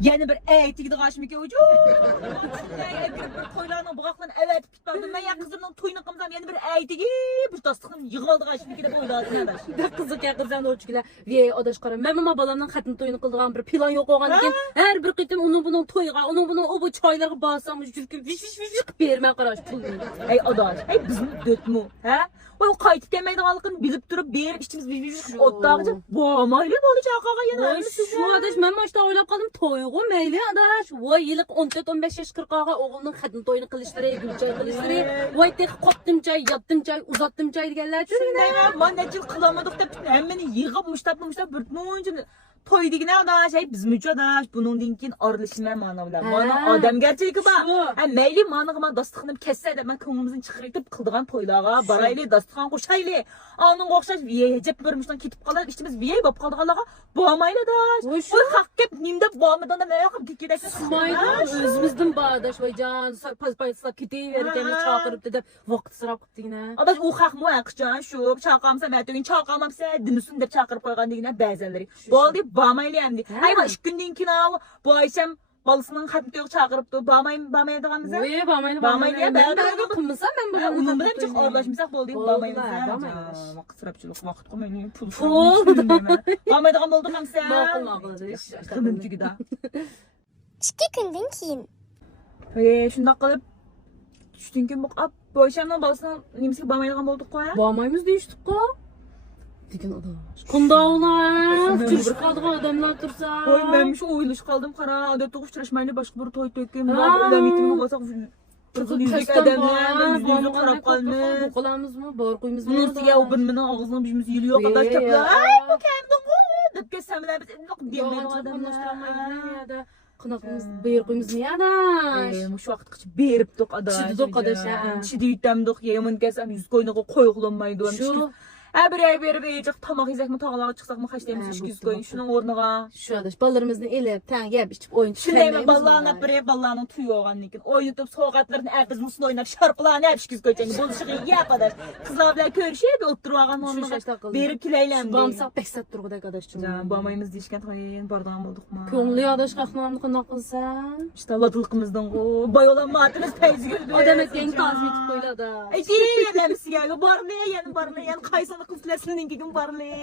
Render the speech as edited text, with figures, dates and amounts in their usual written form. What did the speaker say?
Yeni bir eğitimde kaçmak ya hocam. Bir koylarına bıraklan evet bitmedi. Ben ya kızımın toyunu kımsam yeni bir eğitimde bir dastıkım yığıldı kaçmak de boyladı arkadaş. Kızık ya kızdan uçkiler. Ve adaş qara. Ben mama balamdan xatın toyunu qıldığan bir plan yok olğan ekan. Her bir qitim onun bunun toyga, onun bunun o bu çaylarga basamış jürkün viş bermə qaraş pulni. Ey adaş, ey bizim dötmü, he? O kayıt demeydiğanlıkını bilip durup bir işimiz bir ottağıcı boğamayla olacak ağa yana. Oy şu adaş ben başta oylap qaldım toyğu meyli adaş. Vay yılıq 14-15 yaş 40 ağa oğlunun xatın toyunu qilishları, gülçay qilishları. Vay tek qoptum çay, yattım çay, uzattım çay deganlar Şunday ben necil kılamadık da hemen yığıp müştaplı bürtmünce toy digine adaş, ey bizim üç adaş bunun dinkin arılışına manavlar. Mana adam gerçeği ba. Ha meyli manıgıma dastıqını kesse de ben kımımızın çıkırtıp kıldığan toylağa baraylı dastıqan qoşaylı. Anın qoşaş viyecep vermişten kitip kalar işimiz viyey bap kaldıqalağa boğamayla daş. Oy hak kep nimde boğamadan da meyaqım dikidek. Sumayda özümüzden bağdaş vay can payslap gidiverdim çağırıp dedi vaqt sırap gitdiyine. Adaş o haq mı yakışcan şu çağırmamsa mətögün çağırmamsa dinüsün de çağırıp koyğan digine bəzənləri. Boldu bağmaylı endi. Ayma iş gündən kina bu Ayşem balısının xatını çağırıpdı. Bağmaydıqamıza. Oy bağmaylı Bağmaylı ben qımısa ben bu bunu umumda çox arlaşmışaq boldu bağmayımıza. Vaqt sırapçılıq vaqt qomayını pul. Bağmaydıqam oldu hamsa. Maqul. Qımınçı da. 2 gündən keyin Şundaq qılıb düşdün ki bu Ayşemnin balısının nimisi bağmaydıqam olduq qoya. Bağmaymız deyişdik ko. Degan adaş. Kunda olar. Çürüşüp qaldıq adamlar tursa. Oy ben şu oyuluş kaldım qara. Adatda uçraşmayla başqa bir toy tökkem. Ulan mitingə bolsaq bir yüzlük adamlar yüzlüğü qarab qalmış. Qoqalamız mı? Bor qoyumuz Bunun üstüge o birinin ağzının bizimiz yürüyor kadar kapılar. Ay bu kendin bu. Dip kesemler biz yok diyemedim adamlar. Qınaqımız, beyir qoyumuz niye adaş? Şu vaqt qıç berip tok adaş. Çidi tok adaş ha. Çidi yutamdık yemin kesem yüz koyunu koyuqlanmaydı. Şu bir ay berip yiyecek tamaq yiyecek mi tağalağa çıksaq mı xaşlayımız yüz koyun şunun ornuğa. Şu adaş ballarımızın elep tan yeb içip oyun Şundayma ballağına bir ballağının tuyu oğan lekin. Oynutup soğukatlarını biz musul oynap şarpılağını hep şüküz koyacağını. Buluşuğu yap adaş. Kızlar körüşüye bir oturup ağan onunla. Berip kileylendi. Bamsaq 5 saat durğuda adaş. Can bamayımız deyişken toyun bardağın bulduk mu? Köngli adaş qaqnamını qınaq qılsan. İşte ladılıqımızdan o. Bay olan matımız teyz güldü. O demek yeni tazmiyet koydu adaş. Diye yenemsi ya. Barlaya yani barlaya. Kaysanı kuflesinin iki gün barlaya.